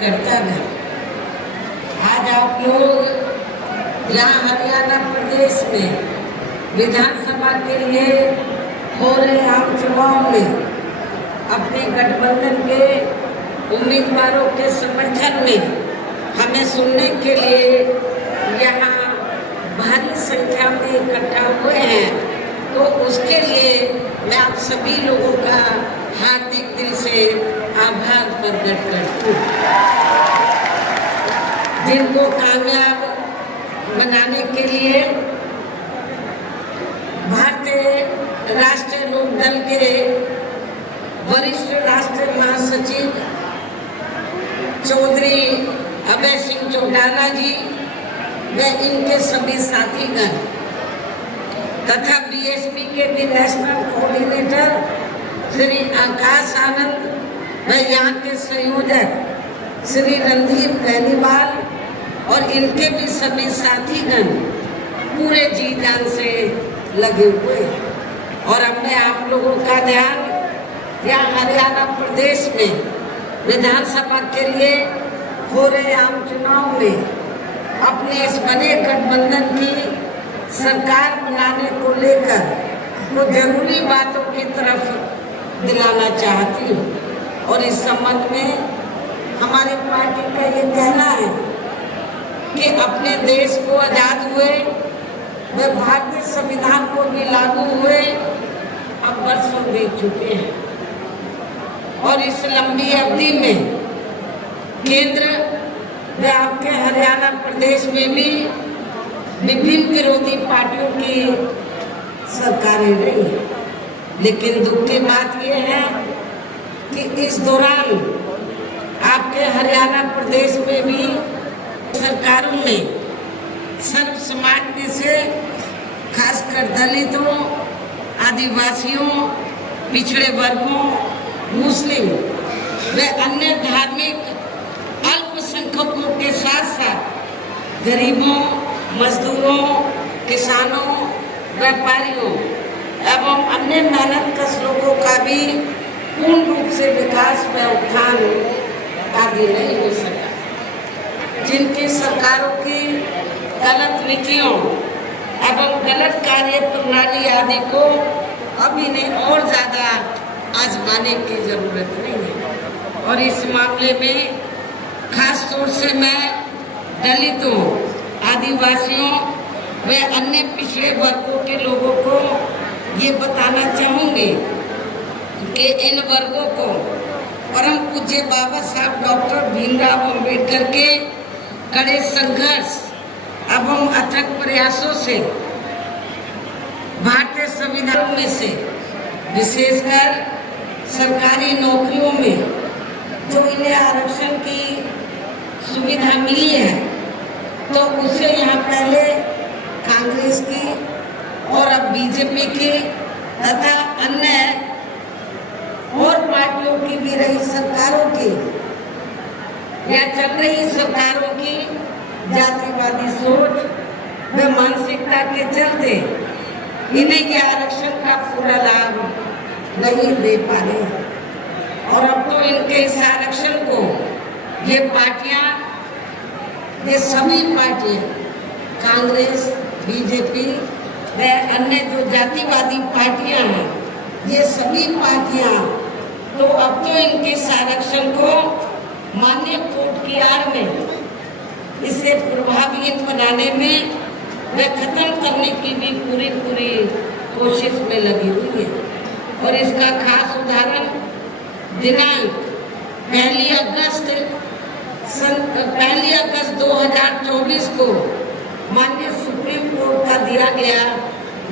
कर्तागण। आज आप लोग यहाँ हरियाणा प्रदेश में विधानसभा के लिए हो रहे आम चुनाव में अपने गठबंधन के उम्मीदवारों के समर्थन में हमें सुनने के लिए यहाँ भारी संख्या में इकट्ठा हुए हैं, तो उसके लिए मैं आप सभी लोगों का हार्दिक दिल से आभार प्रकट करती हूँ, जिनको कामयाब बनाने के लिए भारतीय राष्ट्रीय लोक दल के वरिष्ठ राष्ट्रीय महासचिव चौधरी अभय सिंह चौटाला जी व इनके सभी साथीगण तथा बीएसपी के भी नेशनल कोऑर्डिनेटर श्री आकाश आनंद व यहाँ के संयोजक श्री रणधीर बेनीवाल और इनके भी सभी साथीगण पूरे जी जान से लगे हुए। और अब मैं आप लोगों का ध्यान यहाँ हरियाणा प्रदेश में विधानसभा के लिए हो रहे आम चुनाव में अपने इस बने गठबंधन की सरकार बनाने को लेकर कुछ जरूरी बातों की तरफ दिलाना चाहती हूँ। और इस संबंध में हमारी पार्टी का ये कहना है कि अपने देश को आज़ाद हुए व भारतीय संविधान को भी लागू हुए अब वर्षों बीत चुके हैं, और इस लंबी अवधि में केंद्र व आपके हरियाणा प्रदेश में भी विभिन्न विरोधी पार्टियों की सरकारें रही, लेकिन दुख की बात यह है कि इस दौरान आपके हरियाणा प्रदेश में भी सरकारों में सर्व समाज में से खासकर दलितों, आदिवासियों, पिछड़े वर्गों, मुस्लिम व अन्य धार्मिक अल्पसंख्यकों के साथ साथ गरीबों, मजदूरों, किसानों, व्यापारियों एवं अन्य मेहनतकश लोगों का भी पूर्ण रूप से विकास व उत्थान आदि नहीं हो सका। जिनकी सरकारों की गलत नीतियों एवं गलत कार्य प्रणाली आदि को अभी नहीं और ज़्यादा आजमाने की जरूरत नहीं है। और इस मामले में खास तौर से मैं दलितों, आदिवासियों व अन्य पिछड़े वर्गों के लोगों को ये बताना चाहूँगी कि इन वर्गों को परम पूज्य बाबा साहब डॉक्टर भीमराव अंबेडकर के कड़े संघर्ष एवं अथक प्रयासों से भारतीय संविधान में से विशेषकर सरकारी नौकरियों में जो इन्हें आरक्षण की सुविधा मिली है, तो उसे यहाँ पहले कांग्रेस की और अब बीजेपी की तथा अन्य और पार्टियों की भी रही सरकारों की या चल रही सरकारों की जातिवादी सोच व मानसिकता के चलते इन्हें ये आरक्षण का पूरा लाभ नहीं दे पा रहे। और अब तो इनके इस आरक्षण को ये पार्टियां, ये सभी पार्टियां, कांग्रेस, बीजेपी व अन्य जो जातिवादी पार्टियां हैं, ये सभी पार्टियां तो अब तो इनके इस आरक्षण को मान्य कोर्ट की आड़ में इसे प्रभावी बनाने में व खत्म करने की भी पूरी कोशिश में लगी हुई है। और इसका खास उदाहरण दिनांक 1 अगस्त 2024 को माननीय सुप्रीम कोर्ट का दिया गया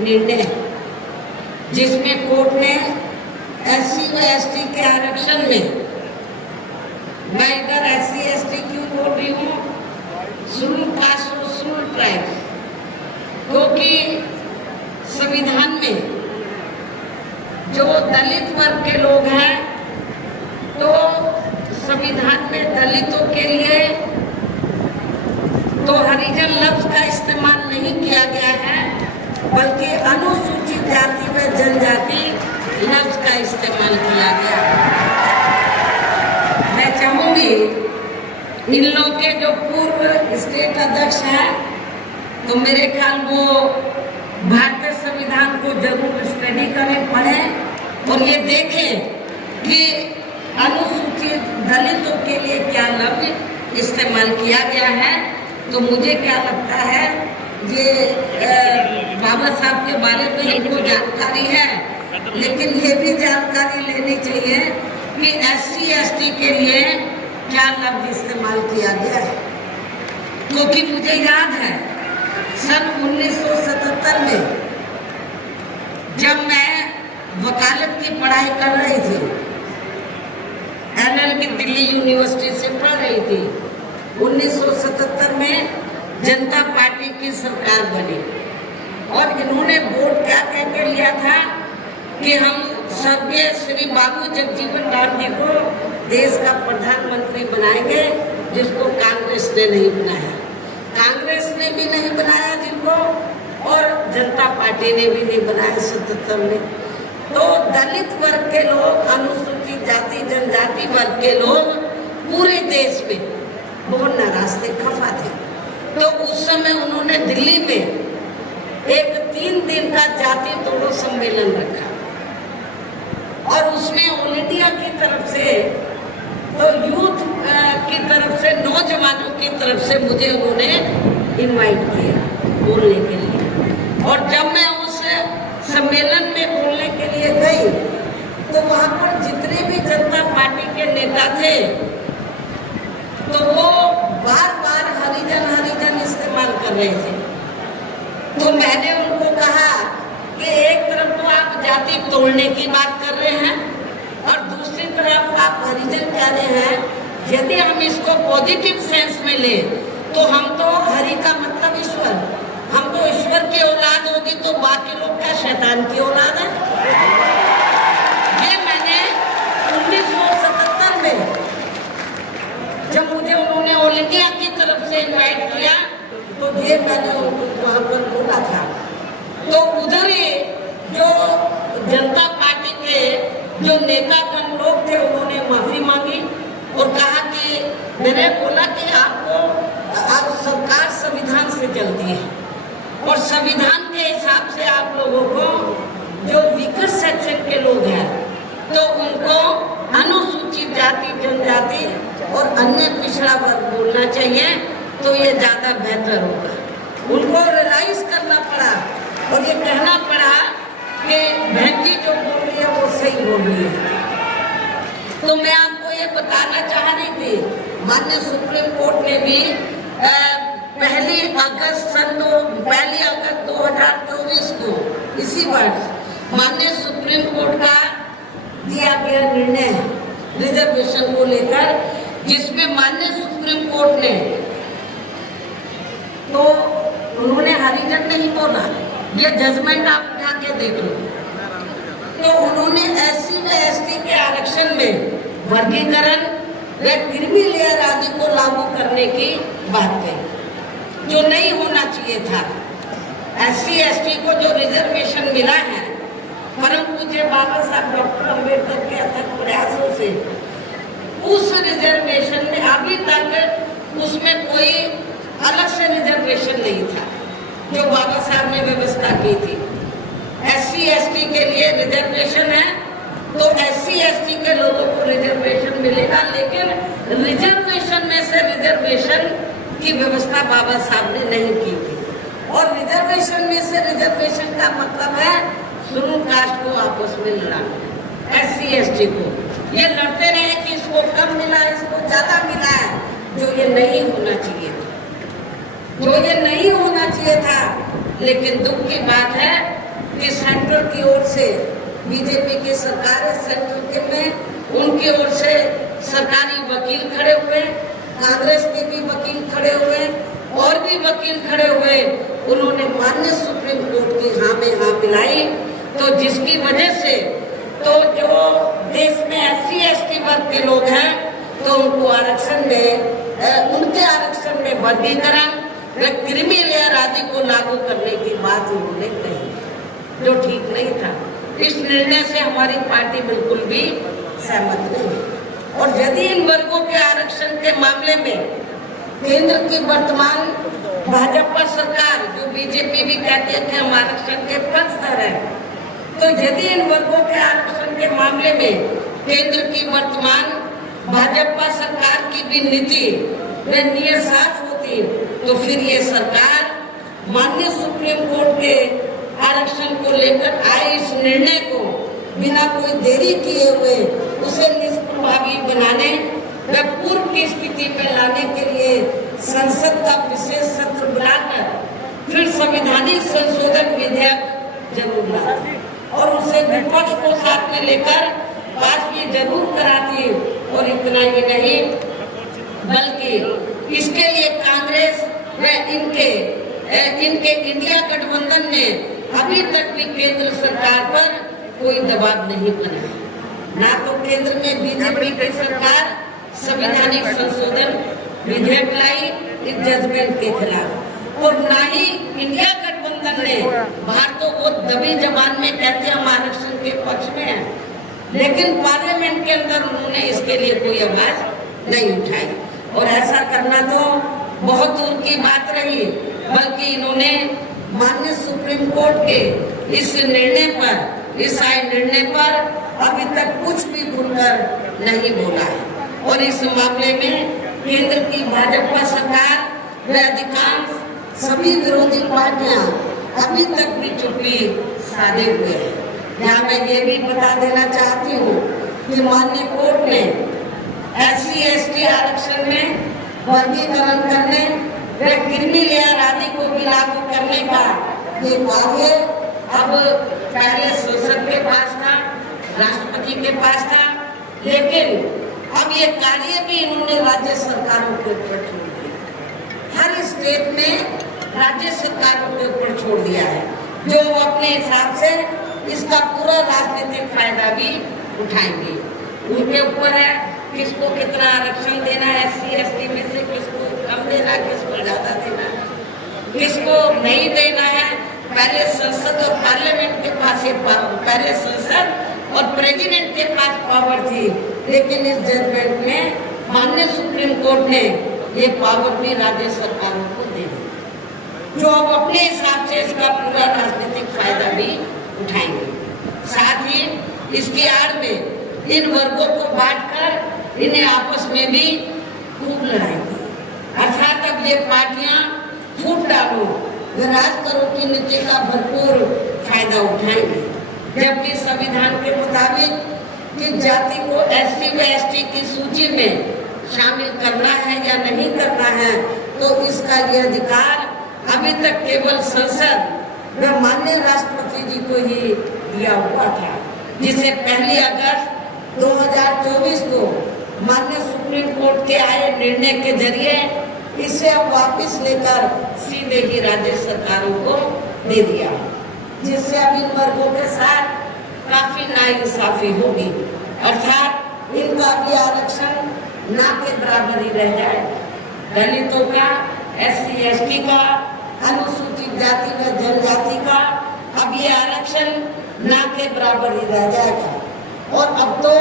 निर्णय, जिसमें कोर्ट ने SC व ST के आरक्षण में, मैं इधर SC ST क्यों बोल रही हूँ, शेड्यूल कास्ट और शेड्यूल ट्राइब, क्योंकि संविधान में जो दलित वर्ग के लोग हैं, तो संविधान में दलितों के लिए तो हरिजन लफ्ज का इस्तेमाल नहीं किया गया है, बल्कि अनुसूचित जाति व जनजाति लफ्ज का इस्तेमाल किया गया। मैं चाहूँगी इन लोगों के जो पूर्व स्टेट अध्यक्ष हैं, तो मेरे ख्याल वो भारतीय संविधान को जरूर स्टडी करें, पढ़ें और ये देखें कि अनुसूचित दलितों के लिए क्या लफ्ज इस्तेमाल किया गया है। तो मुझे क्या लगता है, ये बाबा साहब के बारे में इनको जानकारी है, लेकिन ये भी जानकारी लेनी चाहिए कि SC ST के लिए क्या लफ्ज इस्तेमाल किया गया है। क्योंकि मुझे याद है सन 1977 में जब मैं वकालत की पढ़ाई कर रही थी, LL की दिल्ली यूनिवर्सिटी से पढ़ रही थी, 1977 में जनता पार्टी की सरकार बनी और इन्होंने वोट क्या कह के लिया था कि हम स्वर्गीय श्री बाबू जगजीवन राम जी को देश का प्रधानमंत्री बनाएंगे, जिसको कांग्रेस ने नहीं बनाया। कांग्रेस ने भी नहीं बनाया जिनको, और जनता पार्टी ने भी नहीं बनाया 77 में। तो दलित वर्ग के लोग, अनुसूचित जाति जनजाति वर्ग के लोग पूरे देश में बहुत नाराज थे, खफा थे। तो उस समय उन्होंने दिल्ली में एक 3 दिन का जाति तोड़ो सम्मेलन रखा और उसमें ऑल इंडिया की तरफ से, तो यूथ की तरफ से, नौजवानों की तरफ से मुझे उन्होंने इनवाइट किया बोलने के लिए। और जब मैं उस सम्मेलन में बोलने के लिए गई तो वहाँ पर जितने भी जनता पार्टी के नेता थे तो वो बार बार हरिजन हरिजन इस्तेमाल कर रहे थे। तो मैंने उनको कहा कि एक तरफ तो आप जाति तोड़ने की बात कर रहे हैं और दूसरी तरफ आप हरिजन कह रहे हैं। यदि हम इसको पॉजिटिव सेंस में ले तो हम तो हरि का मतलब ईश्वर, हम तो ईश्वर की औलाद होगी, तो बाकी लोग क्या शैतान की औलाद है। ये मैंने 1977 में जब मुझे उन्होंने ऑल इंडिया की तरफ से इनवाइट किया तो ये मैंने वहाँ पर बोला था। तो उधर ही जो जनता पार्टी के जो नेतागण लोग थे उन्होंने माफी मांगी और कहा कि, मैंने बोला कि आपको, आप सरकार संविधान से चलती है और संविधान के हिसाब से आप लोगों को जो वीकर सेक्शन के लोग हैं तो उनको अनुसूचित जाति जनजाति और अन्य पिछड़ा वर्ग बोलना चाहिए, तो ये ज़्यादा बेहतर होगा। उनको रियलाइज करना पड़ा और ये कहना पड़ा कि बहन जी जो बोल रही है वो सही बोल रही है। तो मैं आपको ये बताना चाह रही थी, माननीय सुप्रीम कोर्ट ने भी 1 अगस्त 2024 को, इसी वर्ष, माननीय सुप्रीम कोर्ट का दिया गया निर्णय रिजर्वेशन को लेकर, जिसमें माननीय सुप्रीम कोर्ट ने, तो उन्होंने हरिजन नहीं बोला, ये जजमेंट आप जाके देख लो। तो उन्होंने SC व ST के आरक्षण में वर्गीकरण व क्रीमी लेयर आदि को लागू करने की बात कही, जो नहीं होना चाहिए था। SC ST को जो रिजर्वेशन मिला है, परम पूज्य बाबा साहब डॉक्टर अम्बेडकर के अथक प्रयासों से, उस रिजर्वेशन में अभी तक उसमें कोई अलग से रिजर्वेशन नहीं था जो बाबा साहब ने व्यवस्था की थी। SC ST के लिए रिजर्वेशन है तो SC ST के लोगों को रिजर्वेशन मिलेगा, लेकिन रिजर्वेशन में से रिजर्वेशन की व्यवस्था बाबा साहब ने नहीं की थी। और रिजर्वेशन में से रिजर्वेशन का मतलब है शेड्यूल कास्ट को आपस में लड़ाना, SC ST को ये लड़ते रहे कि इसको कम मिला, इसको ज्यादा मिला है, जो ये नहीं होना चाहिए था, जो ये नहीं होना चाहिए था। लेकिन दुख की बात है कि सेंट्रल की ओर से बीजेपी की सरकार है, सेंट्रल के में उनकी ओर से सरकारी वकील खड़े हुए, कांग्रेस के भी वकील खड़े हुए और भी वकील खड़े हुए, उन्होंने माननीय सुप्रीम कोर्ट की हाँ में हाँ मिलाई। तो जिसकी वजह से तो जो देश में SC ST वर्ग के लोग हैं तो उनको आरक्षण में, उनके आरक्षण में वर्गीकरण व क्रीमी लेयर आदि को लागू करने की बात उन्होंने कही, जो ठीक नहीं था। इस निर्णय से हमारी पार्टी बिल्कुल भी सहमत नहीं। और यदि इन वर्गों के आरक्षण के मामले में केंद्र की वर्तमान भाजपा सरकार, जो बीजेपी भी कहती है कि हम आरक्षण के पक्षधर हैं, तो यदि इन वर्गों के आरक्षण के मामले में केंद्र की वर्तमान भाजपा सरकार की भी नीति व नीयत साफ होती, तो फिर ये सरकार माननीय सुप्रीम कोर्ट के आरक्षण को लेकर आए इस निर्णय को बिना कोई देरी किए हुए उसे निष्प्रभावी बनाने व पूर्व की स्थिति में लाने के लिए संसद का विशेष सत्र बुलाकर फिर संवैधानिक संशोधन विधेयक जरूर लाती और उसे विपक्ष को साथ में लेकर पास भी जरूर कराती। और इतना ही नहीं बल्कि इसके लिए कांग्रेस व इनके इंडिया गठबंधन ने अभी तक भी केंद्र सरकार पर कोई दबाव नहीं बनाया। ना तो केंद्र में बीजेपी की सरकार संवैधानिक संशोधन विधेयक लाई इस जजमेंट के खिलाफ, और ना ही इंडिया गठबंधन ने, बाहर तो वो दबी जबान में कहते हैं हम आरक्षण के पक्ष में हैं, लेकिन पार्लियामेंट के अंदर उन्होंने इसके लिए कोई आवाज नहीं उठाई। और ऐसा करना तो बहुत दूर की बात रही, बल्कि इन्होंने माननीय सुप्रीम कोर्ट के इस निर्णय पर, इस आए निर्णय पर अभी तक कुछ भी खुलकर नहीं बोला है। और इस मामले में केंद्र की भाजपा सरकार व अधिकांश सभी विरोधी पार्टियां अभी तक भी चुप्पी साधे हुए हैं। यहाँ मैं ये भी बता देना चाहती हूँ कि माननीय कोर्ट ने SC/ST आरक्षण में वर्गीकरण करने व क्रीमी लेयर आदि को भी लागू करने का ये कार्य अब पहले संसद के पास था, राष्ट्रपति के पास था, लेकिन अब ये कार्य भी इन्होंने राज्य सरकारों के ऊपर छोड़ दिया। हर स्टेट में राज्य सरकारों के ऊपर छोड़ दिया है, जो वो अपने हिसाब से इसका पूरा राजनीतिक फायदा भी उठाएंगे। उनके ऊपर है किसको कितना आरक्षण देना है, SC/ST में से किसको कम देना, किसको ज्यादा देना, किसको नहीं देना है। पहले संसद और पार्लियामेंट के पास ये पहले संसद और प्रेसिडेंट के पास पावर थी, लेकिन इस जजमेंट में माननीय सुप्रीम कोर्ट ने ये पावर भी राज्य सरकारों को दे दी, जो अब अपने हिसाब से इसका पूरा राजनीतिक फायदा भी उठाएंगे। साथ ही इसकी आड़ में इन वर्गों को बांटकर इन्हें आपस में भी खूब लड़ाएंगे। अर्थात अब ये पार्टियां फूट डालो राज करो की नीति का भरपूर फायदा उठाएंगे, जबकि संविधान के मुताबिक कि जाति को SC व ST की सूची में शामिल करना है या नहीं करना है, तो इसका ये अधिकार अभी तक केवल संसद व माननीय राष्ट्रपति जी को ही दिया हुआ था, जिसे 1 अगस्त 2024 को माननीय सुप्रीम कोर्ट के आए निर्णय के जरिए इसे अब वापस लेकर सीधे ही राज्य सरकारों को दे दिया, जिससे अब इन वर्गों के साथ काफी नाइंसाफी होगी। अर्थात इनका भी आरक्षण ना के बराबर ही रह जाएगा। दलितों का, SC/ST का, अनुसूचित जाति व जनजाति का अब ये आरक्षण ना के बराबर ही रह जाएगा। और अब तो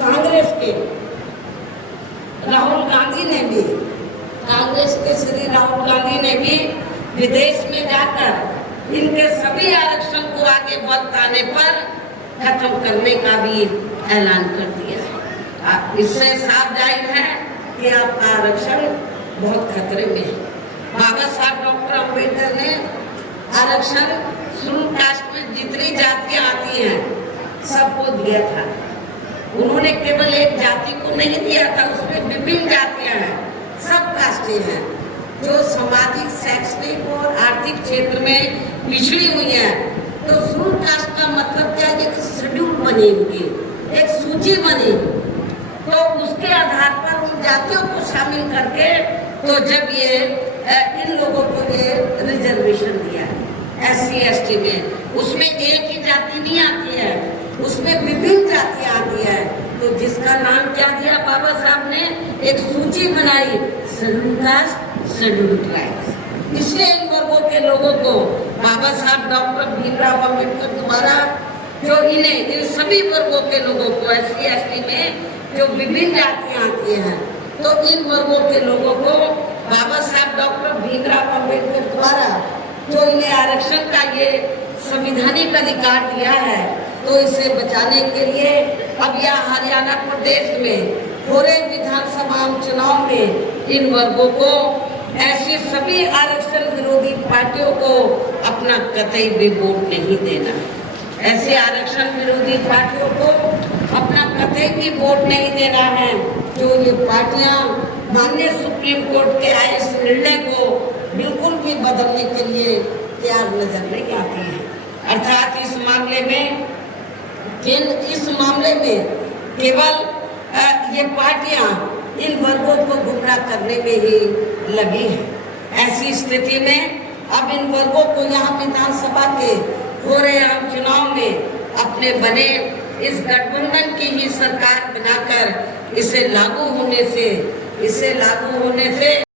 कांग्रेस के राहुल गांधी ने भी, कांग्रेस के श्री राहुल गांधी ने भी विदेश में जाकर इनके सभी आरक्षण को आगे वक्त आने पर खत्म करने का भी ऐलान कर दिया है। इससे साफ जाहिर है कि आपका आरक्षण बहुत खतरे में है। बाबा साहब डॉक्टर अम्बेडकर ने आरक्षण शेड्यूल कास्ट में जितनी जातियां आती हैं सबको दिया था। उन्होंने केवल एक जाति को नहीं दिया था, उसमें विभिन्न जातियां हैं, सब कास्टें हैं जो सामाजिक, शैक्षणिक और आर्थिक क्षेत्र में पिछड़ी हुई हैं। तो शेड्यूल कास्ट का मतलब क्या है कि शेड्यूल बनी उनकी एक सूची बनी, तो उसके आधार पर उन जातियों को शामिल करके तो जब ये इन लोगों को ये रिजर्वेशन दिया है SC/ST में, उसमें एक ही जाति नहीं आती है, उसमें विभिन्न जातियां आती है। तो जिसका नाम क्या दिया बाबा साहब ने, एक सूची बनाई, शेड्यूल कास्ट, शेड्यूल ट्राइब्स। इसलिए इन वर्गों के लोगों को बाबा साहब डॉक्टर भीमराव अम्बेडकर द्वारा जो इन सभी वर्गों के लोगों को SC/ST में जो विभिन्न जातियां आती हैं, तो इन वर्गों के लोगों को बाबा साहब डॉक्टर भीमराव अम्बेडकर द्वारा जो इन्हें आरक्षण का ये संवैधानिक अधिकार दिया है, तो इसे बचाने के लिए अब यह हरियाणा प्रदेश में हो रहे विधानसभा चुनाव में इन वर्गों को, ऐसी सभी आरक्षण विरोधी पार्टियों को अपना कतई भी वोट नहीं देना। ऐसे आरक्षण विरोधी पार्टियों को अपना कतई भी वोट नहीं देना है जो ये पार्टियां माननीय सुप्रीम कोर्ट के आए इस निर्णय को बिल्कुल भी बदलने के लिए तैयार नजर नहीं आती है। अर्थात इस मामले में केवल ये पार्टियां इन वर्गों को गुमराह करने में ही लगी हैं। ऐसी स्थिति में अब इन वर्गों को यहाँ विधानसभा के हो रहे आम चुनाव में अपने बने इस गठबंधन की ही सरकार बनाकर इसे लागू होने से